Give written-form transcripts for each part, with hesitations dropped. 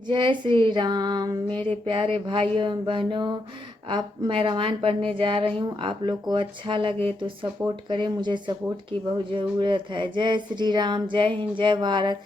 जय श्री राम मेरे प्यारे भाइयों एवं बहनों। आप मैं रामायण पढ़ने जा रही हूँ। आप लोग को अच्छा लगे तो सपोर्ट करें, मुझे सपोर्ट की बहुत ज़रूरत है। जय श्री राम, जय हिंद, जय भारत।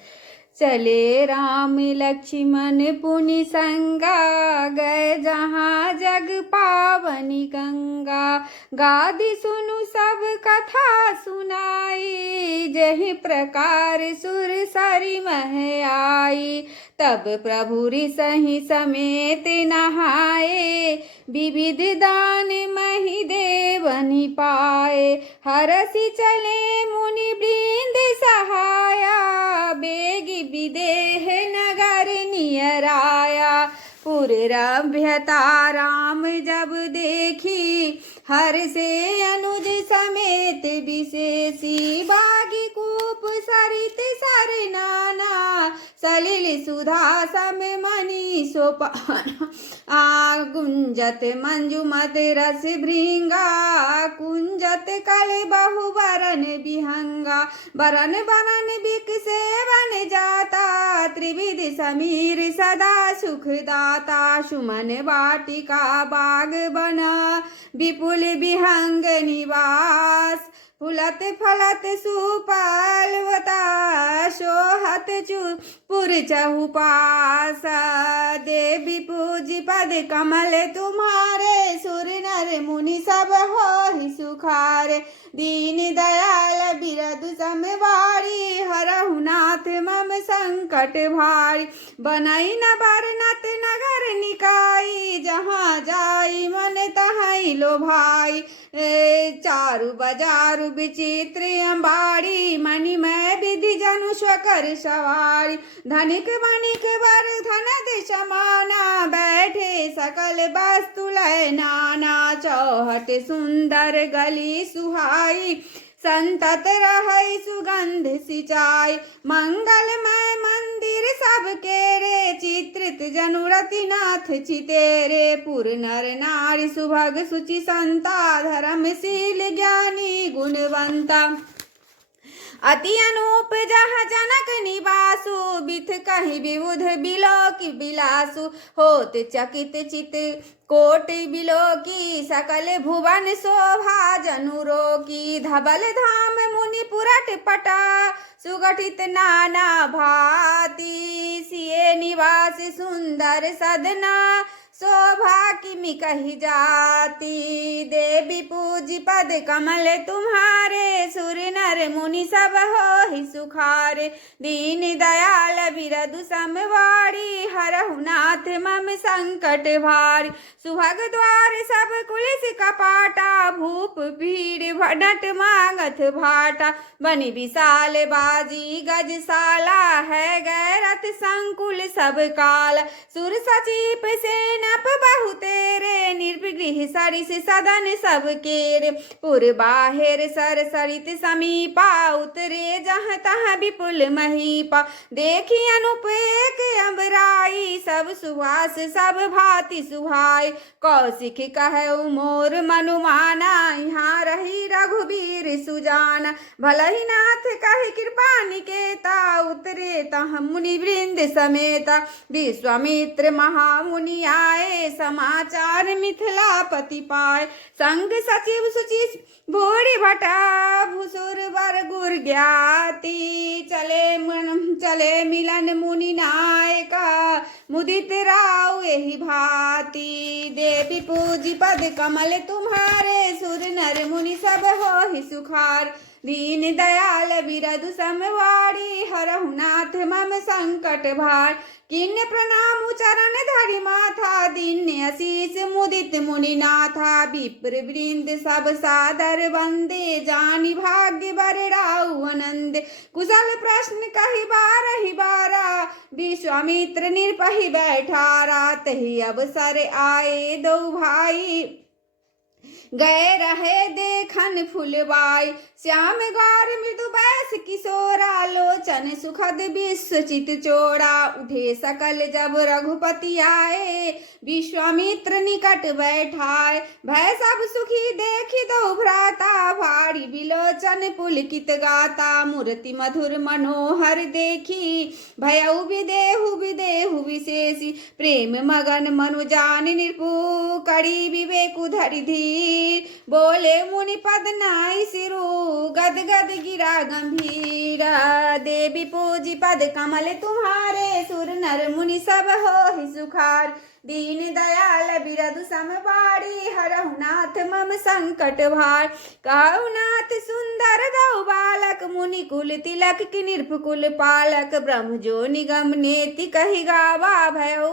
चले राम लक्ष्मण पुनि संगा, गए जहाँ जग पावनी गंगा। गादि सुनु सब कथा सुनाई, जहि प्रकार सुर सरि मह आई। तब प्रभु सही समेत नहाए, विविध दान मही देवनि पाए। हरसि चले मुनि वृंद सहाया, बेगी विदेह नगर नियर आया। पुरभ्यता राम जब देखी, हर से अनुज समेत विशेषी। बागी कूप सरित सर नाना, सलिल सुधा सम मणि सोपान। गुंजत मंजुमत रस भृंगा, कुंजत कल बहु बरन बिहंगा। बरन बरन बिक सेवन जाता, त्रिविध समीर सदा सुखदाता। सुमन वाटिका बाग बना, विपुल विहंग निवास। फुलत फलत सुपालवता, शोहत पुर चहुपास। देवी पूजी पद कमल तुम्हारे, सुर नर मुनि सब होहि सुखारे। दीन दयाल बिरदु समवारी, हरहु नाथ मम संकट भारी। बनई न बरनत नगर निकाई, जहाँ जाई मन तहीं लो भाई। चारु बजारु विचित्र अंबाड़ी, मणिमय विधि जनु स्वकर सवारी। धनिक बनिक बर धनद समाना, बैठे सकल वस्तु लय नाना। चौहट सुंदर गली सुहाई, संतत रहै सुगंध सिंचाई। मंगलमय मंदिर सब केरे, चित्रित जनुरति नाथ चितेरे। पुर नर नारी सुभग सुचि संता, धर्मशील ज्ञानी गुणवंता। अति अनूप जहाँ जनक निवासु, बिथ कहीं विबुध बिलोकी बिलासु। होत चकित चित कोटि बिलोकी, सकल भुवन शोभा जनु रोकी। धबल धाम मुनि पुरट पटा, सुगठित नाना भांति। सिए निवास सुंदर सदना, शोभा किमि कही जाती। देवी पूजी पद कमल तुम्हारे, सुर नर मुनि सब होहि सुखारे। दीन दयाल बिरदु समवारी, हरहु नाथ मम संकट भारी। सुभग द्वार सब कुलिस कपाटा, भूप भीड़ भटट मांगत भाटा। बनि विशाल बाजी गजशाला, है गैरत संकुल सब काल। सुर सचिप सेनप बहु तेरे, निर्गृह सरिस सदन सब केरे। पुर बाहिर सर सरित समीपा, उतरे जहाँ तहाँ विपुल महीपा। देखी अनुप एक अम्बराई, सब सुहास सब भांति सुहाई। कौशिक कहु मोर मनुमाना, यहाँ रही रघुबीर सुजाना। भलहि नाथ कहि कृपा निकेता, उतरे तहाँ मुनि वृंद समेता। विश्वामित्र महामुनि आए, समाचार मिथिलापति पाए। संग सचिव सुचि भूरि भटा, भूसुर वर गुर ज्ञाति। चले मिलन मुनि नायका, मुदित राव यही भांति। देवी पूजी पद कमल तुम्हारे, सुर नर मुनि सब होहि सुखार। दीन दयाल बिरदु समवारी, हरहु नाथ मम संकट भार। किन्ने प्रणाम चरण धरि माथा, दीन्य आशीष मुदित मुनि नाथा। विप्र वृंद सब सादर वंदे, जानि भाग्य बर राउ आनंद। कुशल प्रश्न कहि बारहि बारा, विश्वामित्र निरपहि बैठारा। तहि अवसर आए दो भाई, गए रहे देखन फुलवाई। श्याम गौर मृदु बैस किशोरा, लोचन सुखद विश्वचित चोरा। उठे सकल जब रघुपति आए, विश्वामित्र निकट बैठाए। भय सब सुखी देखि दो भ्राता, भारी विलोचन पुलकित गाता। मूर्ति मधुर मनोहर देखी, भयउ विदेहु विदेहु विशेष। प्रेम मगन मनु जान निर्भु कड़ी विवेक धरि धीर बोले मुनि पद नाई सिरु गद गद गिरा गंभीरा देवी पूजी पद कमल तुम्हारे सुर नर मुनि सब हो ही सुखार दीन दयाल बिरदु समबाड़ी हरहु नाथ मम संकट भार कहु नाथ सुंदर दौ बालक मुनि कुल तिलक की निर्भकुल पालक ब्रह्म जो निगम नेति कहि गावा भयउ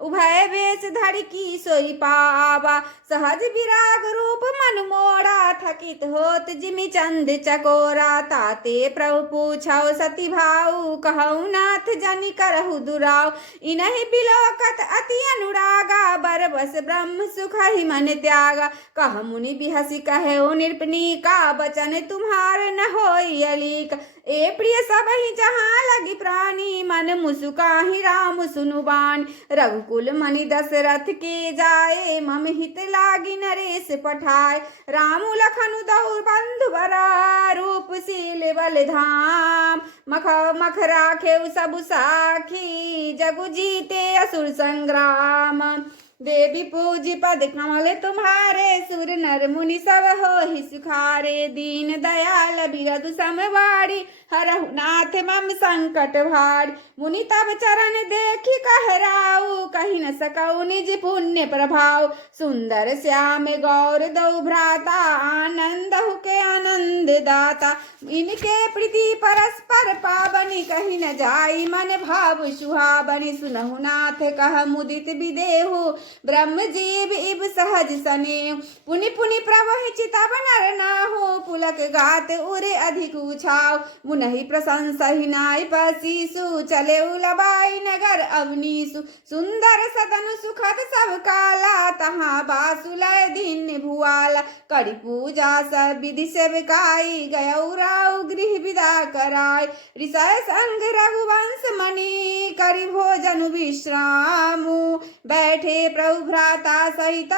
उभय वेश धरि की सोई पावा सहज विराग रूप मन मोड़ा थकित होत जिमि चंद चकोरा ताते प्रभु पूछौ सती भाऊ कहु नाथ जनि करहु दुराव इनहि बिलोकत अति अनुरागा बरबस ब्रह्म सुख ही मन त्यागा कह मुनि बिहसी कहे ओ निरपनीका बचन तुम्हार न होई अलीक ए प्रिय सब ही जहाँ लगी प्राणी मन मुसुकाहि राम सुनु बाण रघुकुल मणि दशरथ के जाए मम हित लागी नरेश पठाए रामु लखनु दौर बंधु बरा रूप शील बल धाम मख मख राखे सब साखी जगु जीते असुर संग्राम देवी पूजी पद कमल तुम्हारे सुर नर मुनि सब हो ही सुखारे दीन दयाल बिरदु समवाड़ी हरहु नाथ मम संकट भार मुनि तब चरण देखी कहराऊ कही न सकऊ निज पुण्य प्रभाव सुंदर श्याम गौर दौ भ्राता आनंद के आनंद दाता इनके प्रीति परस्पर पावनी कही न जाई मन भाव सुहावनी सुनहु नाथ कह मुदित विदेहु ब्रह्म जीव इब सहज सने पुनि पुनि प्रवहि चितव नर नाहु पुलक गात उरे अधिक उछाव मुनहि प्रशंसा ही नाय पसीसु चले उलबाई नगर अवनीसु सुंदर सदन सुखद सब काला तहाँ बासुलय दिन भुआला करी पूजा सब विधि सेवकाई गयौराउ गृह विदा कराय ऋषय संग रघुवंश मणि करी भोजन विश्रामु बैठे प्रभु भ्राता सहित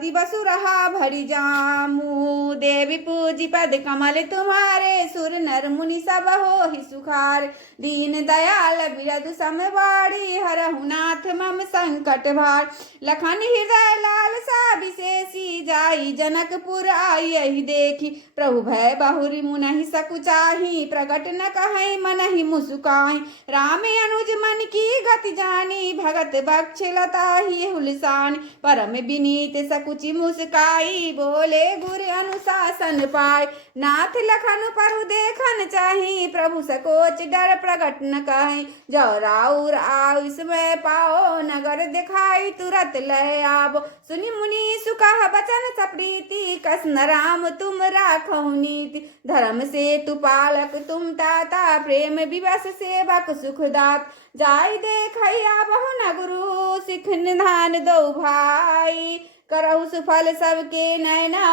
दिवसु रहा भरी जामु देवी पूजी पद कमल तुम्हारे सुर नर मुनि सब हो ही सुखार दीन दयाल बिरदु समवाड़ी हरहु नाथ मम संकट भार लखन हृदय लाल सा विशेषी जाई जनकपुर आई यही देखी प्रभु भय बहुरी मुनहि सकुचाही प्रकट न कहै मनहि मुसुकाई राम अनुज मन की गति जानी भगत बक्षलता ही हुलसानी परम विनीत सकुचि मुस्काई बोले गुर अनुशासन पाए नाथ लखन परु देखन चाही प्रभु सकोच डर प्रकट न कहीं जो राउर आउ समय पाओ नगर दिखाई तुरत लय आबो सुनि मुनि सुकह बचन सप्रीति कसन राम तुम राखो नीति धर्म से तु पालक तुम ताता प्रेम विवश सेवक सुखदात जाय देखैया बहु न गुरु सिख निधान दो भाई करहु सुफल सबके नैना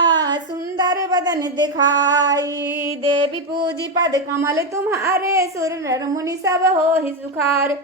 सुंदर बदन दिखाई देवी पूजी पद कमल तुम्हारे सुर नर मुनि सब हो ही सुखार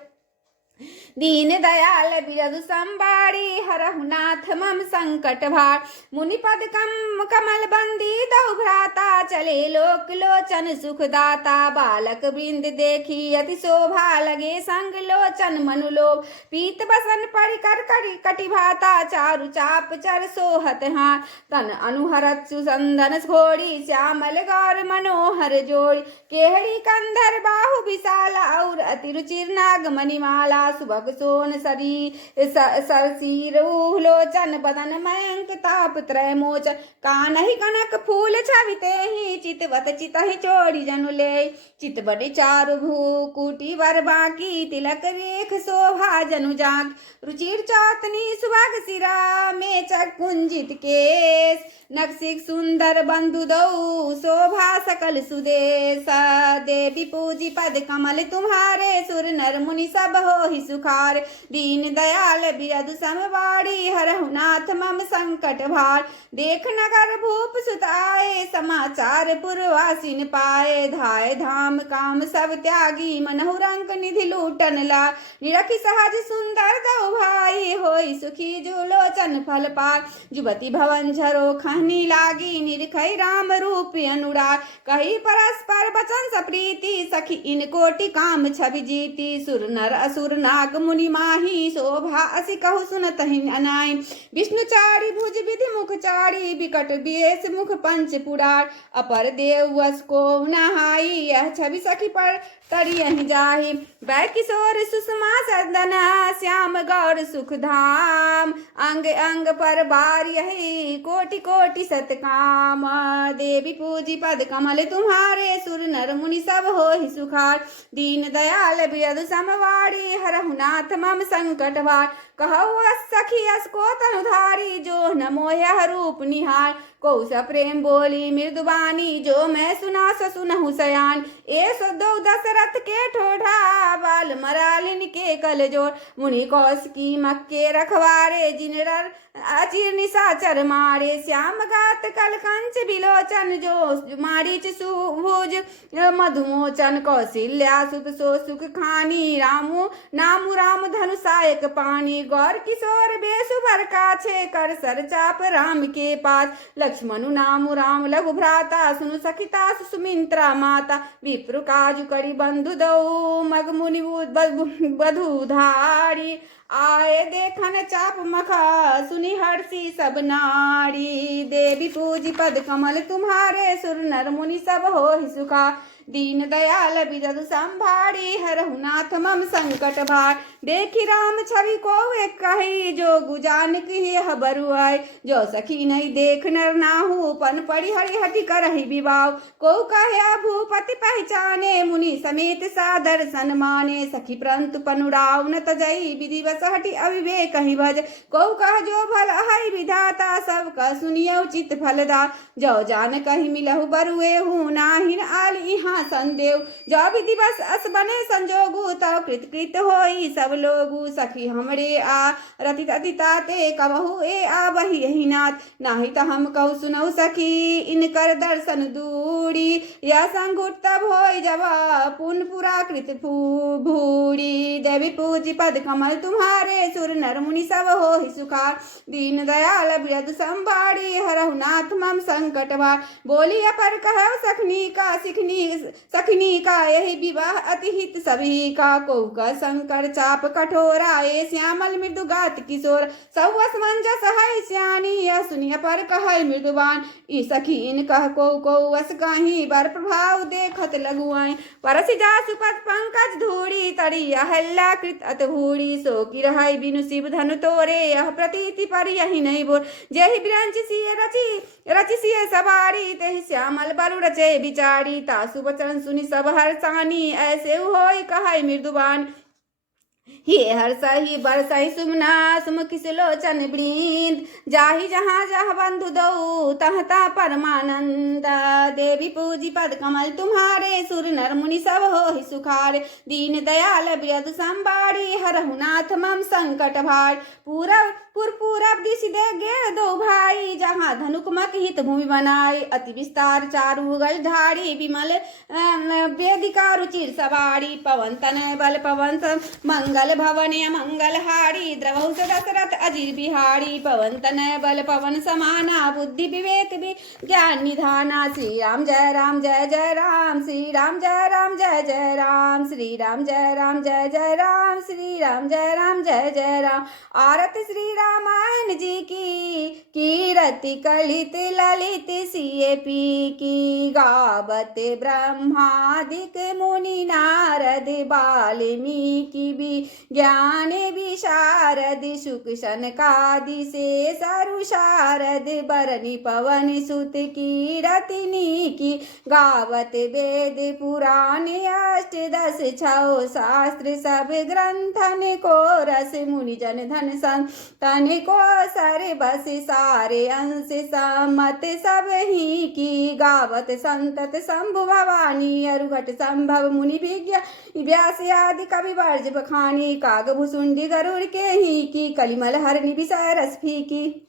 दीन दयाल बिरदु संबाड़ी हरहु नाथ मम संकट भार मुनि पद कमल बंदी दौ भ्राता चले लोक लोचन सुखदाता बालक वृंद देखी अति शोभा लगे संग लोचन मनुलोभ पीत बसन परिकर करी कटि भाता चारु चाप चर सोहत हार तन अनुहरत सुसंदन घोड़ी श्यामल गौर मनोहर जोड़ी केहड़ी कंधर बाहु विशाला और अति रुचिर नाग मणिमाला सुबह सोन सरी सरसीरू लोचन बदन मयंक ताप त्रय मोचन कानहि कनक फूल छविते ही चितवत चितहि चोरी जनु ले चित बड़े चारु भूकुटी वर बाकी तिलक रेख शोभा जनु जाग रुचिर चौतनी सुभग सिरा मेचक कुंजित केस नक्सिक सुंदर बंधु दौ शोभा सकल सुदेश देवी पूजी पद कमल तुम्हारे सुर नर मुनि सब हो ही सुखार दीन दयाल बिरदु समवाड़ी हरहु नाथ मम संकट भार देख नगर भूप सुत आए समाचार पुरवासिन पाए धाय धाम काम सब त्यागी मनहु रंक निधि लूटन ला निरखी सहज सुंदर दौ भाई होई सुखी जो लोचन फल पार जुबती भवन झरो खहनी लागी निरखई राम रूप अनुराग कही परस्पर बचन सप्रीति सखी इन कोटि काम छवि जीती सुर नर असुर नाग मुनि माही शोभा असि कहु सुनत ही अनाय विष्णुचारी भुज विधि मुखचारी विकट बेस मुख पंच पुरार अपर देव वस को नहाई यह छवि सखी पर तरियहि जाहि बै किशोर सुषमा सदना श्याम गौर सुख धाम अंग अंग पर बार यही कोटि कोटि सतकाम देवी पूजी पद कमल तुम्हारे सुर नर मुनि सब होहि सुखार दीन दयाल बियदु समवाड़ी हरहु नाथ मम संकट वार कहु सखी अस को तनुधारी जो न मोह रूप निहार कौश प्रेम बोली मृदुबानी जो मैं सुना सुनहु सयान ए दो दशरथ के ठोढ़ा बाल मरालिन के कल जोड़ मुनि कौश की मक्के रखवारे जिनर अचिर निशाचर मारे श्याम गात कल कंच बिलोचन जो मारीच सुभुज मधुमोचन कौशल्या सुत सो सुख खानी रामु नामु राम धनु सायक पानी गौर किशोर बेसु भर काछे कर सर चाप राम के पास लक्ष्मणु नामु राम लघु भ्राता सुनु सखिता सुमिंत्रा माता विप्र काजु करी बंधु दऊ मग मुनि बधु धारी आए देखन चाप मखा सुनि हर्षि सब नारी देवी पूजी पद कमल तुम्हारे सुर नर मुनि सब होहि सुखा दीन दयाल बिदु संभारी हरहु नाथ मम संकट भार देखी राम छवि को एक कही जो गुजान की बरुआई जो सखी नहीं देख नर नाहू पन पड़ी हरि हटि करहि विवाह को कहे भूपति पहचाने मुनि समेत सादर सन माने सखी प्रंतु पनुराव न तजई विधि बस हटि अविवेक कहि भज को कह जो भल हई विधाता सब का सुनियो चित फलदा जो जान कहि मिलहु बरुए हूँ नाहिन आल इहाँ संदेव जो विधि बस अस बने संजोगु तव कृत कृत होई सब लोगु सखी हमरे आ रति तति ताते कबहु ए आ बही यही नाथ नाही त हम कहु सुनऊ सखी इनकर दर्शन दूरी या संगुट तब होई जब पुन पुरा कृत भूरी देवी पूजी पद कमल तुम्हारे सुर नर मुनि सब होहि सुखा दीन दयाल बियदु संभारी हरहु नाथ मम संकट भार बोली अपर कहौ सखनी का यही विवाह अति हित सभी का कौका शंकर चाप कठोरा ये श्यामल मृदु गात किशोर सवस मंजस है श्यानी यह सुनिय पर कह मृदुबान ई सखी इन कह को वस कहीं बर प्रभाव देखत लगुआई परसि जासु पद पंकज धूड़ी तरी अहल्या कृत अतभूड़ी सो की रहाई बिनु शिव धनु तोरे यह प्रतीति पर यही नहीं बोल जेहि बिरंच सिय रचि सिय सवारी तेहि श्यामल बरु रचे बिचारी तासु वचन सुनि सब हर्षानी ऐसे होई कहै मृदुबान हे हर्षहि बरसहि सुमना सुमुखि सुलोचन वृंद जाहि जहाँ जह बंधु दऊ तहता परमानंद देवी पूजी पद कमल तुम्हारे सुर नर मुनि सब होहि सुखार दीन दयाल बियदु संबारी हरहु नाथ मम संकट भार पूरब दिश दे गे दो भाई जहाँ धनुकमक हित भूमि बनाई अति विस्तार चारु गज धारी विमल वेदिका रुचिर सवारी पवन तन बल पवन मंगल भवन मंगल हारी द्रवहु दशरथ अजीर बिहारी पवन तन बल पवन समाना बुद्धि विवेक ज्ञान निधाना श्री राम जय राम जय जय राम श्री राम जय राम जय जय राम श्री राम जय राम जय जय राम श्री राम जय राम जय जय राम आरती श्री रामायण जी की कीरति कलित ललित सिय पी की गावत ब्रह्मादिक मुनि नारद वाल्मीकि भी ज्ञान विशारद शुक शनकादि से सरु शारद बरनि पवन सुत कीरतिनी की गावत वेद पुराण अष्ट दस छौ शास्त्र सब ग्रंथन को रस मुनि जन धन संतन को सर बस सारे अंश सम्मत सब ही की गावत संतत शंभु भवानी अरुघट संभव मुनि विज्ञ व्यास आदि कवि वर्ज बखानी काग भुसुंडी गरुड़ के ही की कलिमल हरनि विषय रस फीकी।